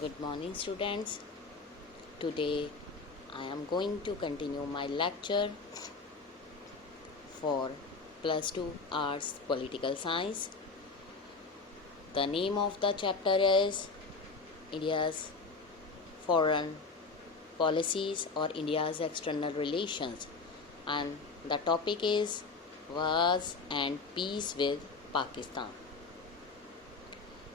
Good morning, students. Today I am going to continue my lecture for plus 2 Arts Political Science. The name of the chapter is India's Foreign Policies or India's External Relations, and the topic is Wars and Peace with Pakistan.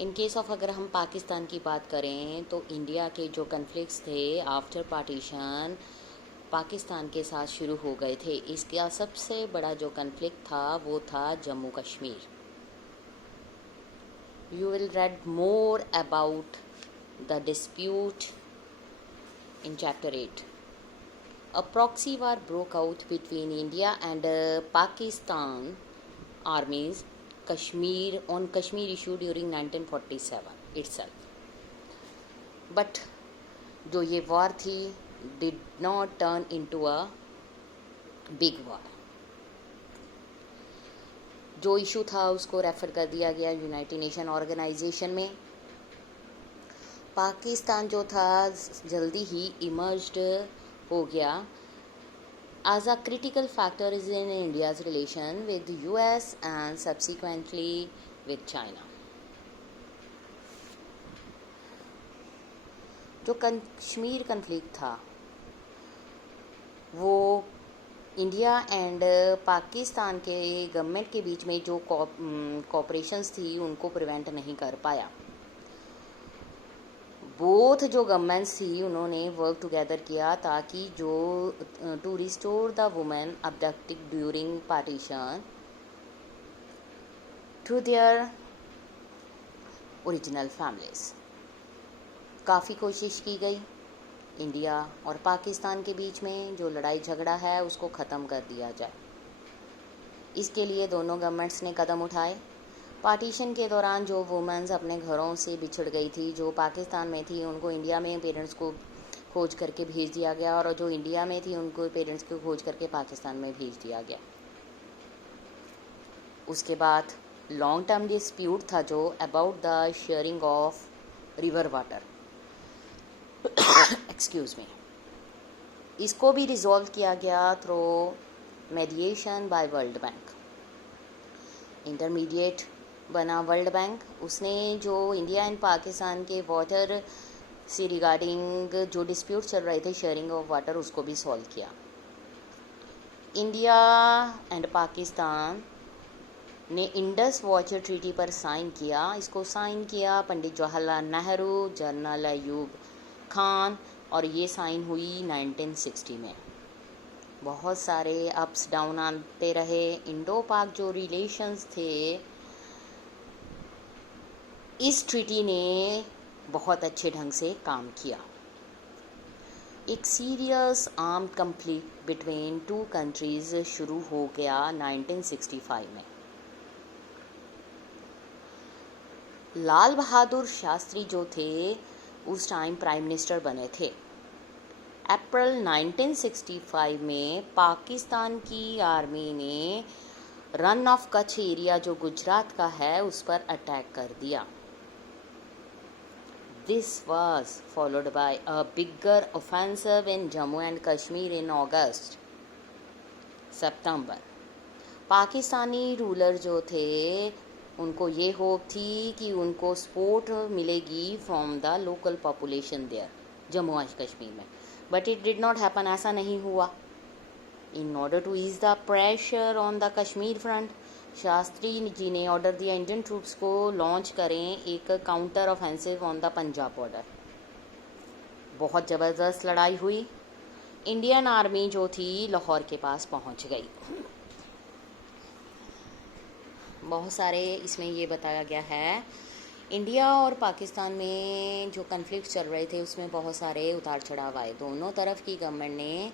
In case of अगर हम पाकिस्तान की बात करें तो India के जो conflicts थे after partition Pakistan के साथ शुरू हो गए थे। इसका सबसे बड़ा जो कन्फ्लिक्ट था वो था Jammu Kashmir. You will read more about the dispute in chapter 8। A proxy war broke out between India and Pakistan आर्मीज on Kashmir issue during 1947 itself. But जो ये war थी did not turn into a big war. जो issue था उसको refer कर दिया गया United nation organisation में। पाकिस्तान जो था जल्दी ही इमर्ज्ड हो गया as a critical factor is in India's relation with the US and subsequently with China. जो कश्मीर कन्फ्लिक्ट था वो इंडिया एंड पाकिस्तान के गवर्नमेंट के बीच में जो कोऑपरेशंस थी उनको प्रिवेंट नहीं कर पाया। बोथ जो गवर्नमेंट्स थी उन्होंने वर्क टुगेदर किया ताकि जो to restore the women abducted during partition to their original families. काफ़ी कोशिश की गई इंडिया और पाकिस्तान के बीच में जो लड़ाई झगड़ा है उसको ख़त्म कर दिया जाए। इसके लिए दोनों गवर्नमेंट्स ने कदम उठाए। पार्टीशन के दौरान जो वुमेन्स अपने घरों से बिछड़ गई थी, जो पाकिस्तान में थी, उनको इंडिया में पेरेंट्स को खोज करके भेज दिया गया और जो इंडिया में थी उनको पेरेंट्स को खोज करके पाकिस्तान में भेज दिया गया। उसके बाद लॉन्ग टर्म डिस्प्यूट था जो about the sharing of river water excuse me. इसको भी रिजॉल्व किया गया through mediation by World Bank. Intermediate बना वर्ल्ड बैंक। उसने जो इंडिया एंड पाकिस्तान के वाटर से रिगार्डिंग जो डिस्प्यूट चल रहे थे शेयरिंग ऑफ वाटर उसको भी सॉल्व किया। इंडिया एंड पाकिस्तान ने इंडस वाटर ट्रीटी पर साइन किया। इसको साइन किया पंडित जवाहरलाल नेहरू, जनरल अयूब खान, और ये साइन हुई 1960 में। बहुत सारे अप्स डाउन आते रहे। इंडो पाक जो रिलेशंस थे इस ट्रीटी ने बहुत अच्छे ढंग से काम किया। एक serious armed conflict between two countries शुरू हो गया 1965 में। लाल बहादुर शास्त्री जो थे उस टाइम प्राइम मिनिस्टर बने थे। अप्रैल 1965 में पाकिस्तान की आर्मी ने रन ऑफ कच्छ एरिया जो गुजरात का है उस पर अटैक कर दिया। This was followed by a bigger offensive in Jammu and Kashmir in August, September. Pakistani ruler जो थे उनको ये होप थी कि उनको सपोर्ट मिलेगी from the local population there Jammu and Kashmir में, but it did not happen. ऐसा नहीं हुआ। In order to ease the pressure on the Kashmir front, Shastri ji ने ऑर्डर दिया इंडियन ट्रूप्स को लॉन्च करें एक counter offensive on the Punjab border. बहुत ज़बरदस्त लड़ाई हुई। इंडियन आर्मी जो थी लाहौर के पास पहुंच गई। बहुत सारे इसमें ये बताया गया है इंडिया और पाकिस्तान में जो कन्फ्लिक्ट चल रहे थे उसमें बहुत सारे उतार चढ़ाव आए। दोनों तरफ की गवर्नमेंट ने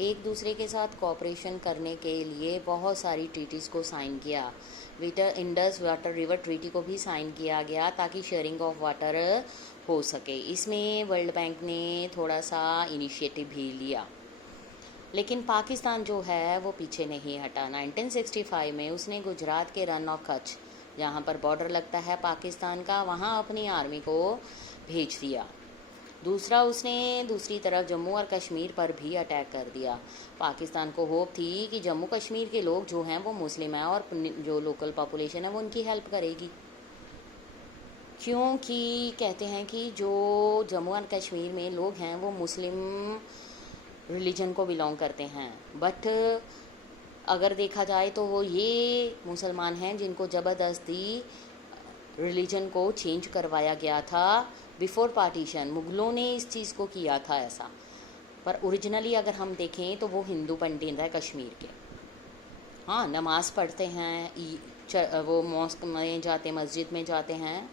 एक दूसरे के साथ कोऑपरेशन करने के लिए बहुत सारी ट्रीटीज़ को साइन किया। इंडस वाटर रिवर ट्रीटी को भी साइन किया गया ताकि शेयरिंग ऑफ वाटर हो सके। इसमें वर्ल्ड बैंक ने थोड़ा सा इनिशिएटिव भी लिया, लेकिन पाकिस्तान जो है वो पीछे नहीं हटा। 1965 में उसने गुजरात के रन ऑफ कच्छ जहाँ पर बॉर्डर लगता है पाकिस्तान का, वहाँ अपनी आर्मी को भेज दिया। दूसरा, उसने दूसरी तरफ जम्मू और कश्मीर पर भी अटैक कर दिया। पाकिस्तान को होप थी कि जम्मू कश्मीर के लोग जो हैं वो मुस्लिम हैं और जो लोकल पॉपुलेशन है वो उनकी हेल्प करेगी, क्योंकि कहते हैं कि जो जम्मू एंड कश्मीर में लोग हैं वो मुस्लिम रिलीजन को बिलोंग करते हैं। बट अगर देखा जाए तो वो ये मुसलमान हैं जिनको ज़बरदस्ती रिलीजन को चेंज करवाया गया था बिफोर पार्टीशन। मुग़लों ने इस चीज़ को किया था ऐसा, पर ओरिजिनली अगर हम देखें तो वो हिंदू पंडित है कश्मीर के। हाँ, नमाज पढ़ते हैं, वो मॉस्क में जाते, मस्जिद में जाते हैं,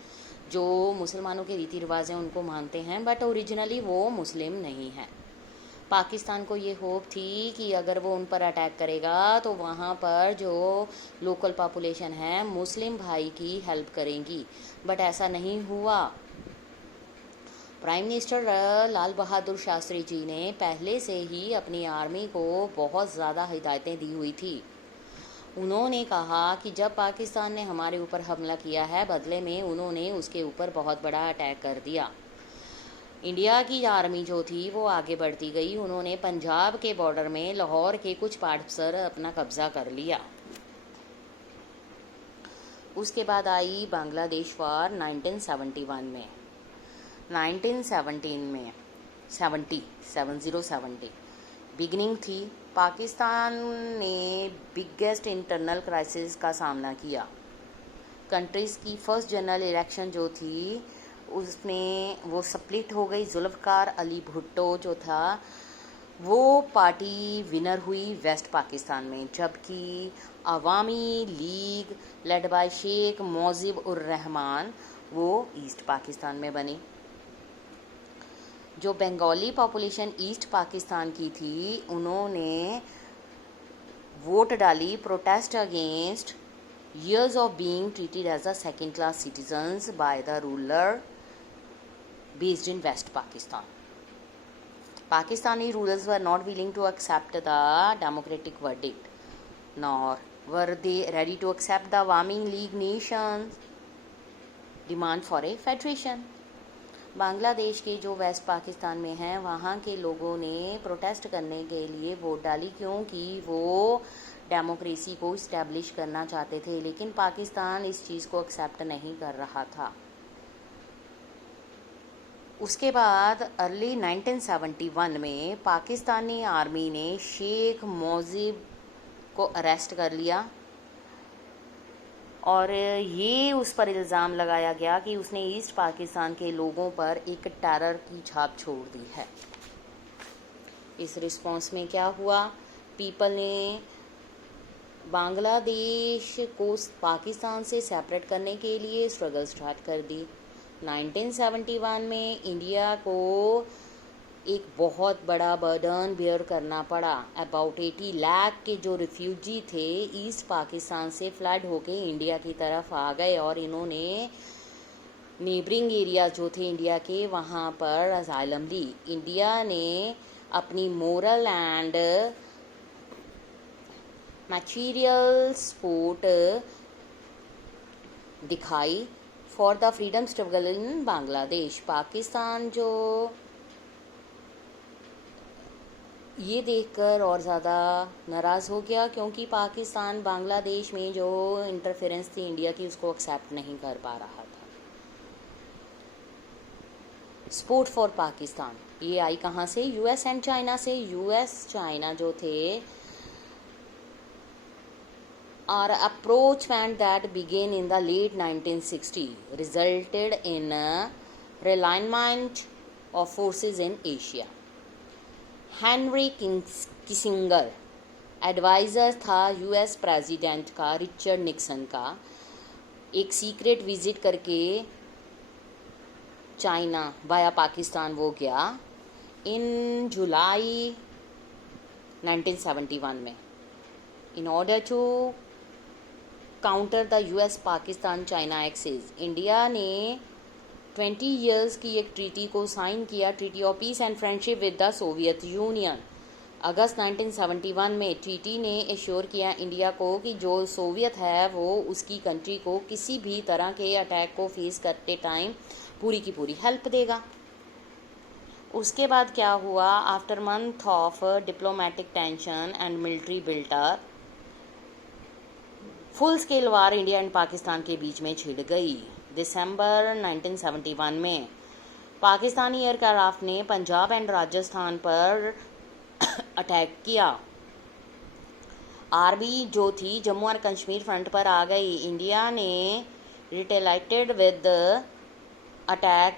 जो मुसलमानों के रीति रिवाज हैं उनको मानते हैं, बट ओरिजिनली वो मुस्लिम नहीं है। पाकिस्तान को ये होप थी कि अगर वो उन पर अटैक करेगा तो वहाँ पर जो लोकल पॉपुलेशन है मुस्लिम भाई की हेल्प करेंगी, बट ऐसा नहीं हुआ। प्राइम मिनिस्टर लाल बहादुर शास्त्री जी ने पहले से ही अपनी आर्मी को बहुत ज़्यादा हिदायतें दी हुई थी। उन्होंने कहा कि जब पाकिस्तान ने हमारे ऊपर हमला किया है, बदले में उन्होंने उसके ऊपर बहुत बड़ा अटैक कर दिया। इंडिया की आर्मी जो थी वो आगे बढ़ती गई। उन्होंने पंजाब के बॉर्डर में लाहौर के कुछ पार्ट्स पर अपना कब्ज़ा कर लिया। उसके बाद आई बांग्लादेश वार 1971 में। 1917 में 70 बिगनिंग थी। पाकिस्तान ने बिगेस्ट इंटरनल क्राइसिस का सामना किया। कंट्रीज़ की फर्स्ट जनरल इलेक्शन जो थी उसमें वो स्प्लिट हो गई। जुल्फ़िकार अली भुट्टो जो था वो पार्टी विनर हुई वेस्ट पाकिस्तान में, जबकि अवामी लीग लेड बाय शेख मुजीब उर रहमान वो ईस्ट पाकिस्तान में बनी। जो बंगाली पॉपुलेशन ईस्ट पाकिस्तान की थी उन्होंने वोट डाली protest against years of being treated as a second class citizens by the ruler based in West Pakistan. Pakistani rulers were not willing to accept the democratic verdict, nor were they ready to accept the Awami League nations demand for a federation. Bangladesh के जो waste Pakistan में हैं वहाँ के लोगों ने protest करने के लिए वोट डाली, क्योंकि वो डेमोक्रेसी को इस्टेब्लिश करना चाहते थे, लेकिन पाकिस्तान इस चीज़ को एक्सेप्ट नहीं कर रहा था। उसके बाद अर्ली 1971 में पाकिस्तानी आर्मी ने शेख मुजीब को अरेस्ट कर लिया और ये उस पर इल्ज़ाम लगाया गया कि उसने ईस्ट पाकिस्तान के लोगों पर एक टेरर की छाप छोड़ दी है। इस रिस्पॉन्स में क्या हुआ, पीपल ने बांग्लादेश को पाकिस्तान से सेपरेट करने के लिए स्ट्रगल स्टार्ट कर दी। 1971 में इंडिया को एक बहुत बड़ा बर्डन बेयर करना पड़ा। अबाउट 80 लाख के जो रिफ्यूजी थे ईस्ट पाकिस्तान से फ्लड होके इंडिया की तरफ आ गए और इन्होंने नेबरिंग एरिया जो थे इंडिया के वहाँ पर असाइलम ली। इंडिया ने अपनी मोरल एंड मटीरियल सपोर्ट दिखाई for the freedom struggle in Bangladesh. Pakistan जो ये देखकर और ज़्यादा नाराज़ हो गया, क्योंकि पाकिस्तान बांग्लादेश में जो इंटरफेरेंस थी इंडिया की उसको एक्सेप्ट नहीं कर पा रहा था। सपोर्ट फॉर पाकिस्तान ये आई कहाँ से, यूएस एंड चाइना से। यूएस चाइना जो थे our approachment that began in the late 1960s resulted in a realignment of forces in Asia. Henry Kissinger adviser था यूएस प्रेसिडेंट का रिचर्ड निक्सन का, एक सीक्रेट विजिट करके चाइना वाया पाकिस्तान वो गया इन जुलाई 1971 में। In order to counter the US Pakistan China axis, India ने 20 years की एक ट्रीटी को साइन किया, treaty of peace and friendship with the Soviet Union. अगस्त 1971 में ट्रीटी ने एश्योर किया इंडिया को कि जो सोवियत है वो उसकी कंट्री को किसी भी तरह के अटैक को फेस करते टाइम पूरी की पूरी हेल्प देगा। उसके बाद क्या हुआ, after month of diplomatic tension and military built up, full scale war India and Pakistan के बीच में छिड़ गई। दिसंबर 1971 में पाकिस्तानी एयरक्राफ्ट ने पंजाब एंड राजस्थान पर अटैक किया। आर्मी जो थी जम्मू एंड कश्मीर फ्रंट पर आ गई। इंडिया ने retaliated with attack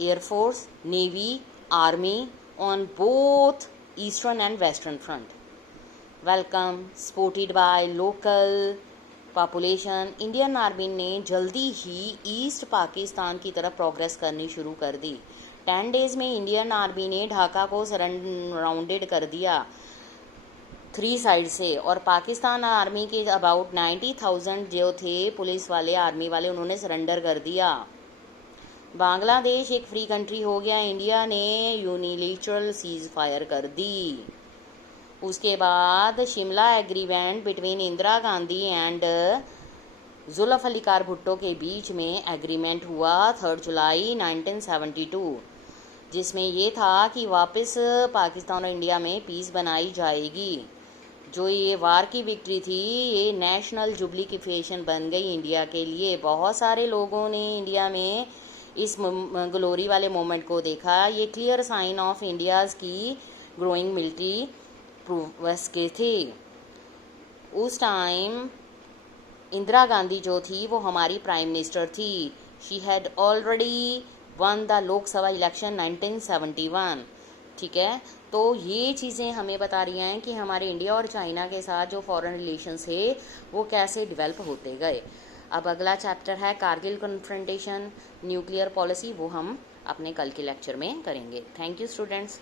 air force, navy, army on both eastern and western front. Welcome supported by local population, Indian army ने जल्दी ही ईस्ट पाकिस्तान की तरफ प्रोग्रेस करनी शुरू कर दी। 10 डेज में इंडियन आर्मी ने ढाका को सराउंडेड कर दिया 3 साइड से, और पाकिस्तान आर्मी के अबाउट 90,000 जो थे पुलिस वाले, आर्मी वाले, उन्होंने सरेंडर कर दिया। बांग्लादेश एक फ्री कंट्री हो गया। इंडिया ने यूनिलैटरल सीज फायर कर दी। उसके बाद Shimla agreement between Indira Gandhi and जुल्फ अली कार भुट्टो के बीच में एग्रीमेंट हुआ 3 जुलाई 1972, जिसमें ये था कि वापस पाकिस्तान और इंडिया में पीस बनाई जाएगी। जो ये वार की विक्ट्री थी, ये नेशनल जुबलिफिकेशन बन गई इंडिया के लिए। बहुत सारे लोगों ने इंडिया में इस ग्लोरी वाले मोमेंट को देखा। ये क्लियर साइन ऑफ इंडियाज़ की ग्रोइंग मिलिट्री प्रूव्स के थे। उस टाइम इंदिरा गांधी जो थी वो हमारी प्राइम मिनिस्टर थी। She had already one the Lok Sabha election 1971। ठीक है, तो ये चीज़ें हमें बता रही हैं कि हमारे इंडिया और चाइना के साथ जो फॉरेन रिलेशंस है वो कैसे डेवलप होते गए। अब अगला चैप्टर है कारगिल कन्फ्रंटेशन, न्यूक्लियर पॉलिसी, वो हम अपने कल के लेक्चर में करेंगे। Thank you students.